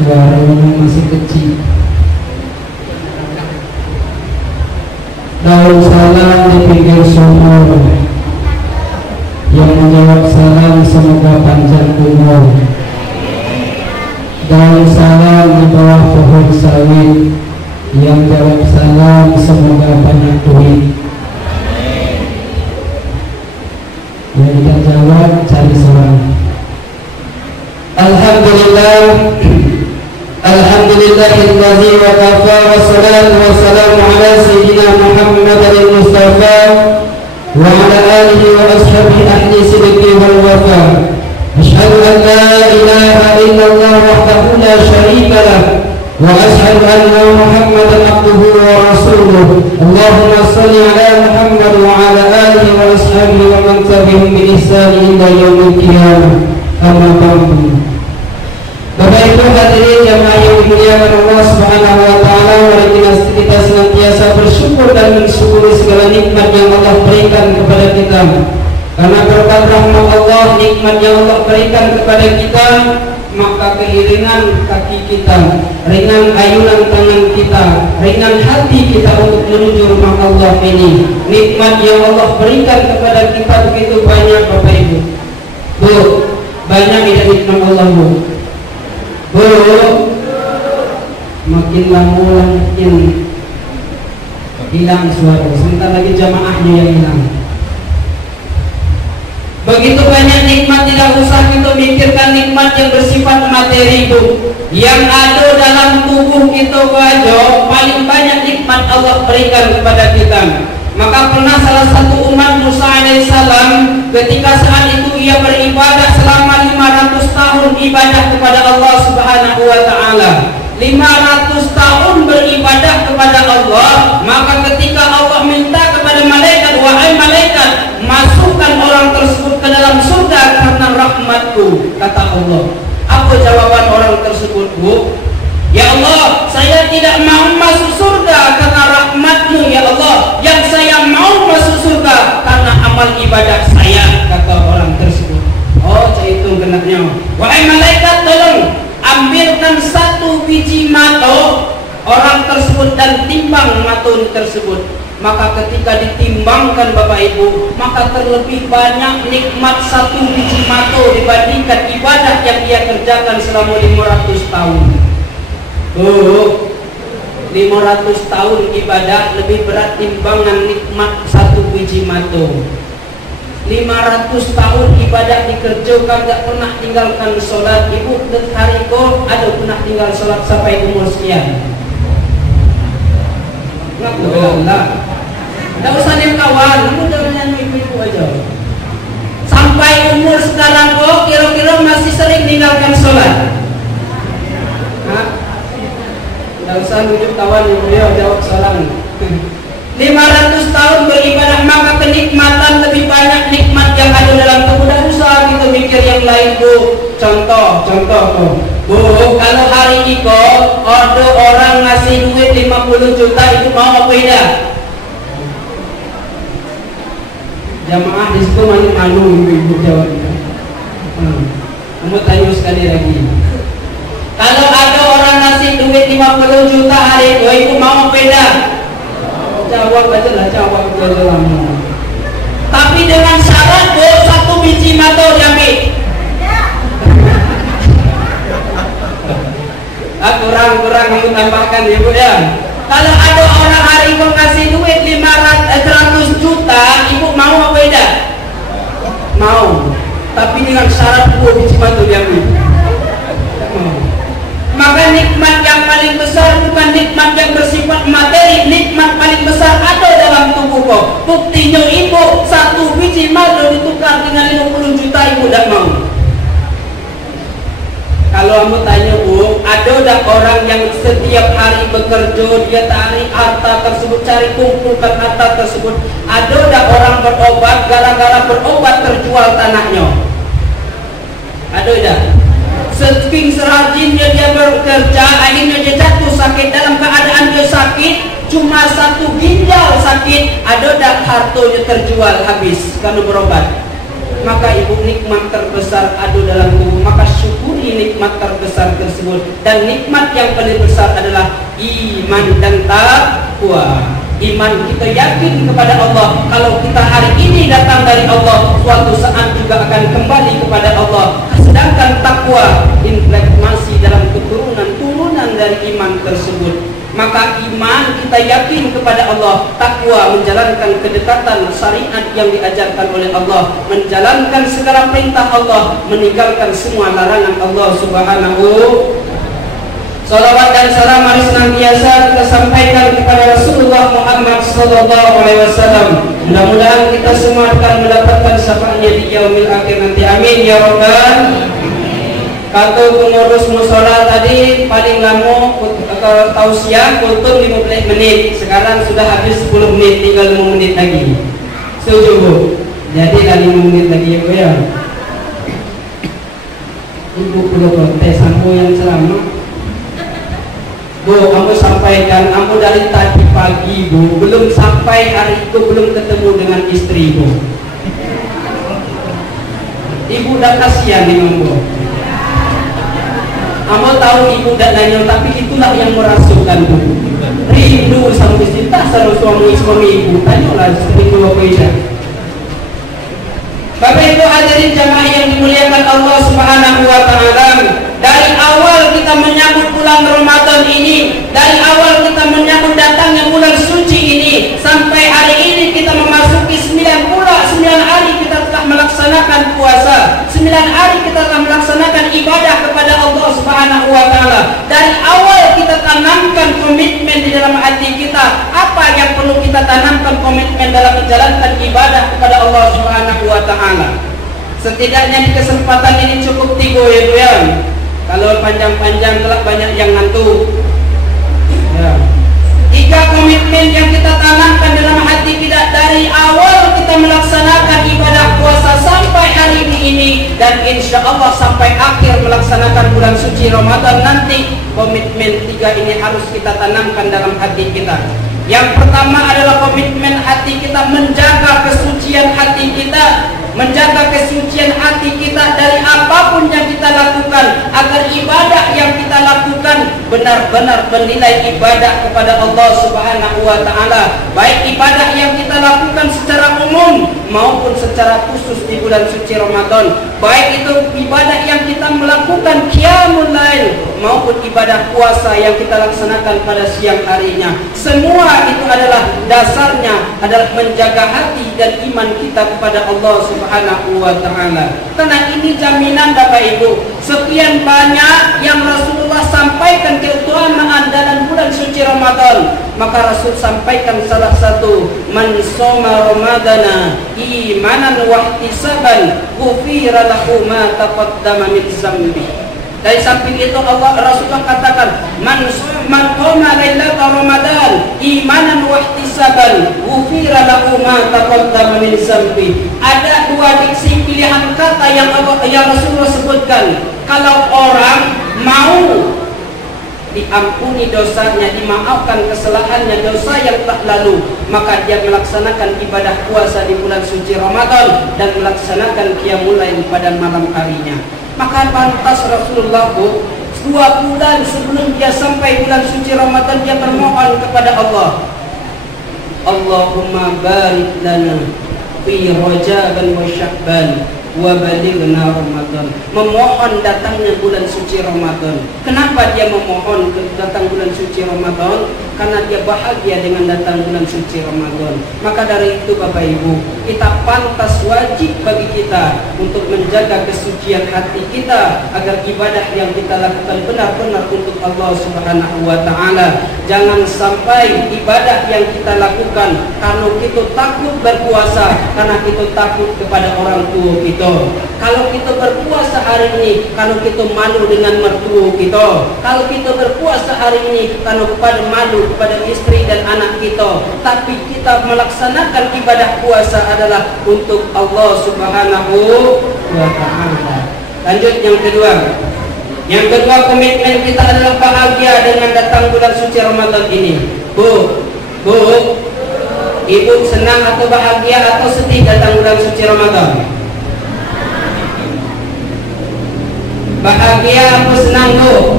suaranya masih kecil. Daun salam di pinggir sumur, yang menjawab salam semoga panjang umur. Daun salam di bawah pohon sawit, yang jawab salam semoga banyak duit. Yang tidak jawab cari seorang. Alhamdulillah, alhamdulillahilladzi wa kafa wa salatu wa salamu ala sayyidina Muhammadin Mustafa wa ala alihi wa ashabihi ahli sidqi wal wafa. Asyhadu an la ilaha illallah wahdahu la syarika lah wa asyhadu anna Muhammadan abduhu wa rasuluh. Allahumma shalli ala Muhammad wa ala alihi wa ashabihi wa man tabi'ahum bi ihsan ila yaumil qiyamah. Amma ba'du. Bapak Ibu hadirin jamaah yang dimuliakan Allah Subhanahu wa taala, mari kita senantiasa bersyukur dan mensyukuri segala nikmat yang Allah berikan kepada kita. Karena berkat rahmat Allah, nikmat yang Allah berikan kepada kita, maka keiringan kaki kita, ringan ayunan tangan kita, ringan hati kita untuk menuju rumah Allah ini. Nikmat yang Allah berikan kepada kita begitu banyak Bapak Ibu. Bu, banyak tidak nikmat Allah Bu? Bu, makin lama makin hilang suara. Sebentar lagi jamaahnya yang hilang. Begitu banyak nikmat, tidak usah kita mikirkan nikmat yang bersifat materi Bu. Yang ada dalam tubuh kita aja paling banyak nikmat Allah berikan kepada kita. Maka pernah salah satu umat Musa alaihissalam, ketika saat itu ia beribadah selama 500 tahun ibadah kepada Allah Subhanahu wa taala. 500 tahun beribadah kepada Allah, maka ketika Allah minta kepada malaikat, wahai malaikat, masukkan orang tersebut ke dalam surga karena rahmatku, kata Allah. Apa jawaban orang tersebut Bu? Ya Allah, saya tidak mau masuk surga karena rahmatmu ya Allah. Yang saya mau masuk surga karena amal ibadah saya, kata orang tersebut. Oh, saya hitung genapnya. Wahai malaikat, tolong ambilkan satu biji mata orang tersebut dan timbang mata tersebut. Maka ketika ditimbangkan Bapak Ibu, maka terlebih banyak nikmat satu biji mata dibandingkan ibadah yang ia kerjakan selama 500 tahun. 500 tahun ibadah lebih berat timbangan nikmat satu biji mata. 500 tahun ibadah dikerjakan, tak pernah tinggalkan sholat. Ibu hari kau ada pernah tinggal sholat sampai umur sekian? Alhamdulillah. Tak usah nih kawan, kamu jangan ibu-ibu aja. Sampai umur sekarang kok kira-kira masih sering tinggalkan sholat? Tidak usah nunjuk kawan, beliau jawab soalan. 500 tahun beribadah, maka kenikmatan lebih banyak nikmat yang ada dalam tubuh. Tidak usah kita mikir yang lain Bu. Contoh Bu, kalau hari ini kok ada orang ngasih duit 50 juta, itu mau apa tidak? Jamaah di situ malu-malu ibu-ibu jawabnya. Kamu tanya sekali lagi. Kalau ada orang ngasih duit 50 juta hari itu mau beda? Jawab aja lah, jawab aja lama. Tapi dengan syarat Bu, satu biji mata diambil. Kurang kamu tambahkan Ibu ya. Kalau ada orang hari ini ngasih duit 100 juta, Ibu mau apa beda? Mau. Tapi dengan syarat 2 biji mata diambil. Maka nikmat yang paling besar bukan nikmat yang bersifat materi. Nikmat paling besar ada dalam tubuh kau. Buktinya Ibu, satu biji madu ditukar dengan 50 juta, Ibu tidak mau. Kalau kamu tanya Bu, ada tak orang yang setiap hari bekerja, dia tarik harta tersebut, cari kumpulkan harta tersebut. Ada tak orang berobat, gara-gara berobat terjual tanahnya? Ada tak? Saking serajinnya dia bekerja, akhirnya dia jatuh sakit. Dalam keadaan dia sakit, cuma satu ginjal sakit, ada tak hartanya terjual habis karena berobat? maka ibu nikmat terbesar ada dalam tubuh, maka syukuri nikmat terbesar tersebut. Dan nikmat yang paling besar adalah iman dan takwa. Iman, kita yakin kepada Allah. Kalau kita hari ini datang dari Allah, suatu saat juga akan kembali kepada Allah. Sedangkan takwa implementasi dalam turunan dari iman tersebut. Maka iman, kita yakin kepada Allah. Takwa, menjalankan kedekatan syariat yang diajarkan oleh Allah, menjalankan segala perintah Allah, meninggalkan semua larangan Allah Subhanahu. Salawat dan salam mari senantiasa kita sampaikan kepada Rasulullah Muhammad sallallahu alaihi wasallam. Mudah-mudahan kita semua akan mendapatkan syafaatnya di yaumil akhir nanti. Amin ya rabbal. Kata pengurus musola tadi paling lama tausiah kultur 15 menit. Sekarang sudah habis 10 menit, tinggal 5 menit lagi. Setuju Bu? Jadi 5 menit lagi ya Bu ya. Ibu perlu protes aku yang selama. Bu, kamu sampaikan, kamu dari tadi pagi Bu, belum sampai hari itu belum ketemu dengan istri Bu. Ibu dah kasihan dengan Bu. Kamu tahu ibu dah nanya, tapi itulah yang merasukan Bu. Rindu sama istri, tak selalu suami ibu. Tanyalah rindu apa itu. Bapak Ibu hadirin jamaah yang dimuliakan Allah Subhanahu wa taala, dari awal kita menyambut bulan Ramadan ini, dari awal kita menyambut datangnya bulan suci ini, sampai hari ini kita memasuki 9 hari kita telah melaksanakan puasa, 9 hari kita telah melaksanakan ibadah kepada Allah Subhanahu wa taala. Dari awal kita tanamkan komitmen di dalam hati kita. Apa yang perlu kita tanamkan komitmen dalam menjalankan ibadah kepada Allah Subhanahu wa taala? Setidaknya di kesempatan ini cukup 3 ya Bu ya. Kalau panjang-panjang telah banyak yang ngantuk. Ya. 3 komitmen yang kita tanamkan dalam hati kita dari awal kita melaksanakan ibadah puasa sampai hari ini, dan insya Allah sampai akhir melaksanakan bulan suci Ramadan nanti. Komitmen 3 ini harus kita tanamkan dalam hati kita. Yang pertama adalah komitmen hati kita menjaga kesucian hati kita, menjaga kesucian hati kita dari apapun yang kita lakukan, agar ibadah yang kita lakukan benar-benar bernilai ibadah kepada Allah Subhanahu wa taala. Baik ibadah yang kita lakukan secara umum maupun secara khusus di bulan suci Ramadan, baik itu ibadah yang kita melakukan qiyamul lail maupun ibadah puasa yang kita laksanakan pada siang harinya. Semua itu adalah dasarnya adalah menjaga hati dan iman kita kepada Allah Subhanahu wa taala. Karena ini jaminan Bapak Ibu. Sekian banyak yang Rasulullah sampaikan keutamaan dalam bulan suci Ramadan, maka Rasul sampaikan salah satu, man shoma ramadana imanan wa ihtisaban ghufira lahu ma taqaddama min dzambi. Dari samping itu Rasulullah katakan, man qama lailatal ramadan imanan wa ihtisaban ghufira lahu ma taqaddama min dzambi. Ada 2 diksi pilihan kata yang Rasulullah sebutkan. Kalau orang mau diampuni dosanya, dimaafkan kesalahannya, dosa yang telah lalu, maka dia melaksanakan ibadah puasa di bulan suci Ramadan dan melaksanakan qiyamul lail pada malam harinya. Maka pantas Rasulullah 2 bulan sebelum dia sampai bulan suci Ramadan dia bermohon kepada Allah, Allahumma barik lana fi Rajaban wa Sya'ban wa balighna Ramadan. Memohon datangnya bulan suci Ramadan. Kenapa dia memohon datang bulan suci Ramadan? Karena dia bahagia dengan datang bulan suci Ramadan. Maka dari itu Bapak Ibu, kita pantas wajib bagi kita untuk menjaga kesucian hati kita, agar ibadah yang kita lakukan benar-benar untuk Allah Subhanahu wa taala. Jangan sampai ibadah yang kita lakukan karena kita takut berpuasa, karena kita takut kepada orang tua kita. Kalau kita berpuasa hari ini karena kita malu dengan mertua kita. Kalau kita berpuasa hari ini karena kepada malu kepada istri dan anak kita. Tapi kita melaksanakan ibadah puasa adalah untuk Allah Subhanahu wa taala. Lanjut yang kedua. Yang kedua, komitmen kita adalah bahagia dengan datang bulan suci Ramadan ini. Bu, Ibu senang atau bahagia atau sedih datang bulan suci Ramadan? Bahagia apa senang tuh?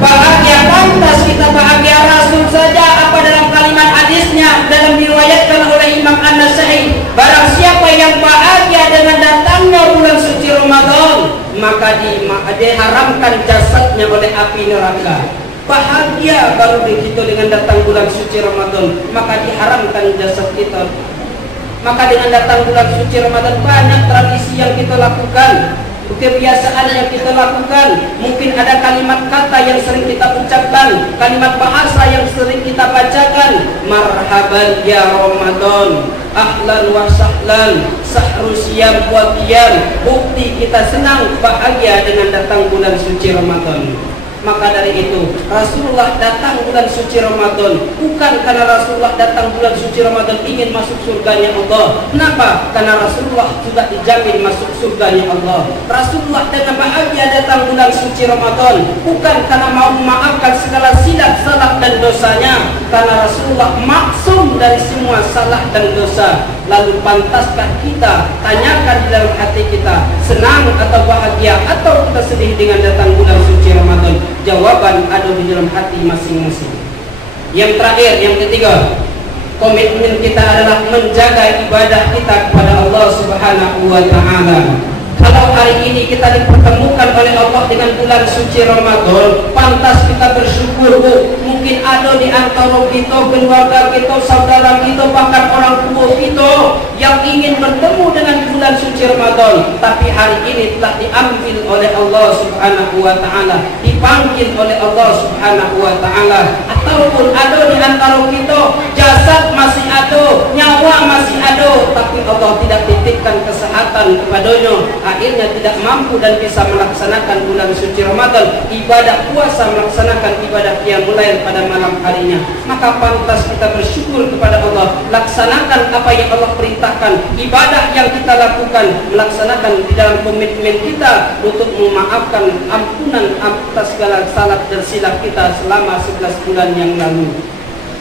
Bahagia, pantas kita bahagia. Rasul saja apa dalam kalimat hadisnya dalam diriwayatkan oleh Imam An-Nasa'i, barang siapa yang bahagia dengan datangnya bulan suci Ramadan, maka diharamkan jasadnya oleh api neraka. Bahagia baru begitu dengan datang bulan suci Ramadan, maka diharamkan jasad kita. Maka dengan datang bulan suci Ramadan banyak tradisi yang kita lakukan, kebiasaan yang kita lakukan. Mungkin ada kalimat kata yang sering kita ucapkan, kalimat bahasa yang sering kita bacakan. Marhaban ya Ramadan, ahlan wa sahlan, sahru siyam wa qiyam. Bukti kita senang bahagia dengan datang bulan suci Ramadan. Maka dari itu Rasulullah datang bulan suci Ramadan bukan karena Rasulullah datang bulan suci Ramadan ingin masuk surganya Allah. Kenapa? Karena Rasulullah sudah dijamin masuk surganya Allah. Rasulullah dengan bahagia datang bulan suci Ramadan bukan karena mau memaafkan segala silap, salah dan dosanya, karena Rasulullah maksum dari semua salah dan dosa. Lalu pantaskah kita tanyakan di dalam hati kita, senang atau bahagia atau kita sedih dengan datang bulan suci Ramadan? Jawaban ada di dalam hati masing-masing. Yang terakhir, yang ketiga, komitmen kita adalah menjaga ibadah kita kepada Allah Subhanahu wa Ta'ala. Kalau hari ini kita dipertemukan oleh Allah dengan bulan suci Ramadan, pantas kita bersyukur. Mungkin ada di antara kita, keluarga kita, saudara kita, bahkan orang tua kita yang ingin bertemu dengan bulan suci Ramadan, tapi hari ini telah diambil oleh Allah Subhanahu wa Ta'ala, dipanggil oleh Allah Subhanahu wa Ta'ala. Ataupun ada di antara kita jasad masih ada, nyawa masih ada, tapi Allah tidak titipkan kesehatan kepadanya, akhirnya tidak mampu dan bisa melaksanakan bulan suci Ramadan, ibadah puasa, melaksanakan ibadah qiyamul lail pada malam harinya. Maka pantas kita bersyukur kepada Allah, laksanakan apa yang Allah perintahkan, ibadah yang kita lakukan, melaksanakan di dalam komitmen kita untuk memaafkan, ampunan atas segala salah dan silap kita selama 11 bulan yang lalu.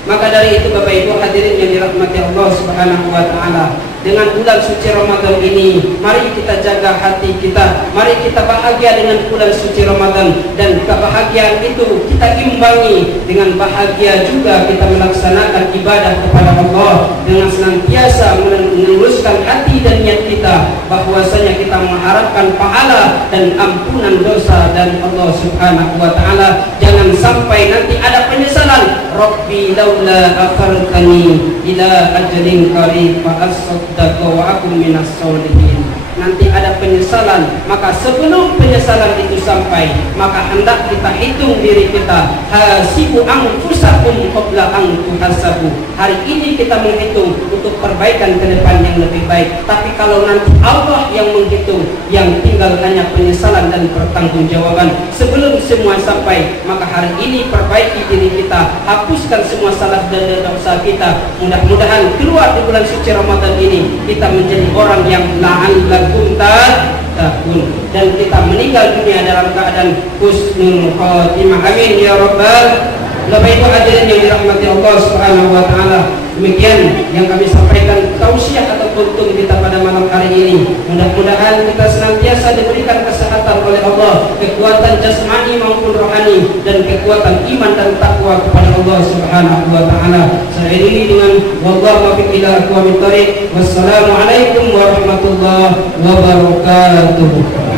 Maka dari itu Bapak Ibu hadirin yang dirahmati Allah Subhanahu wa Ta'ala, dengan bulan suci Ramadan ini mari kita jaga hati kita, mari kita bahagia dengan bulan suci Ramadan, dan kebahagiaan itu kita imbangi dengan bahagia juga kita melaksanakan ibadah kepada Allah dengan senantiasa meluruskan hati dan niat kita bahwasanya kita mengharapkan pahala dan ampunan dosa dari Allah Subhanahu wa Ta'ala. Jangan sampai nanti ada penyesalan, Rabbi laula akhartani ila ajalin qarib fa asaddaqa wa akum minas sholihin. Nanti ada penyesalan, maka sebelum penyesalan itu sampai, maka hendak kita hitung diri kita. Hasibu anfusakum qabla an tuhasabu. Hari ini kita menghitung untuk perbaikan ke depan yang lebih baik, tapi kalau nanti Allah yang menghitung, yang tinggal hanya penyesalan dan pertanggungjawaban. Sebelum semua sampai, maka hari ini perbaiki diri kita, hapuskan semua salah dan dosa kita. Mudah-mudahan keluar di bulan suci Ramadan ini kita menjadi orang yang la'allakum tattaqun, dan kita meninggal dunia dalam keadaan husnul khatimah. Amin ya rabbal. Bapak Ibu hadirin yang dirahmati Allah Subhanahu wa Ta'ala, demikian yang kami sampaikan tausiah atau tuntun kita pada malam hari ini. Mudah-mudahan kita senantiasa diberikan kesehatan oleh Allah, kekuatan jasmani maupun rohani, dan kekuatan iman dan takwa kepada Allah Subhanahu wa Ta'ala. Saya ini dengan wallahu muwaffiq ila aqwamit thoriq. Wassalamualaikum warahmatullahi wabarakatuh.